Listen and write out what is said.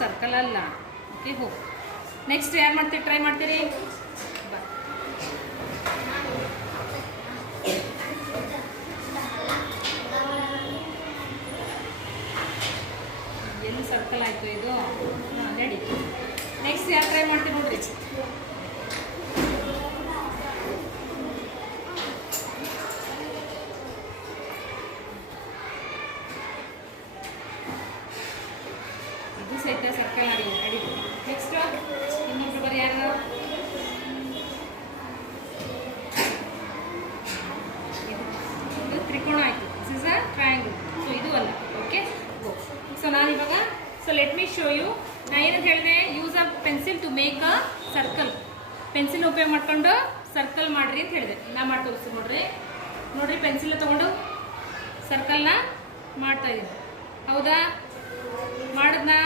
Circle ಅಲ್ಲ. Okay, ಹೋಗಿ. Next ಯಾರು ಮಾಡ್ತೀರಿ, ಟ್ರೈ ಮಾಡ್ತೀರಿ? ಎಲ್ಲಿ ಸರ್ಕಲ್ ಆಯಿತು ಇದು? ಹಾಂ, ರೆಡಿ. ನೆಕ್ಸ್ಟ್ ಯಾರು ಟ್ರೈ ಮಾಡ್ತೀವಿ ನೋಡ್ರಿ. ಇದು ಸಹಿತ ಸರ್ಕಲ್ ಆಗಿದೆ, ರೆಡಿ. ನೆಕ್ಸ್ಟ್ ಇನ್ನೊಬ್ರು ಬರೀ ಯಾರು? ಇದು ತ್ರಿಕೋಣ ಆಯಿತು. This is a triangle. So ಇದು ಅಲ್ಲ. Okay, go. ಸೊ ನಾನಿವಾಗ ಲೆಟ್ ಮೀ ಶೋ ಯು. ನಾ ಏನಂತ ಹೇಳಿದೆ, use a pencil to make a circle. Pencil ಉಪಯೋಗ ಮಾಡ್ಕೊಂಡು ಸರ್ಕಲ್ ಮಾಡಿರಿ ಅಂತ ಹೇಳಿದೆ. ನಾ ಮಾಡಿ ತೋರಿಸ್ತೀನಿ ನೋಡ್ರಿ. ನೋಡ್ರಿ, ಪೆನ್ಸಿಲ್ ತೊಗೊಂಡು ಸರ್ಕಲ್ನ ಮಾಡ್ತಾ ಇದ್ದೀನಿ. ಹೌದಾ? ಮಾಡಿದ್ನಾ?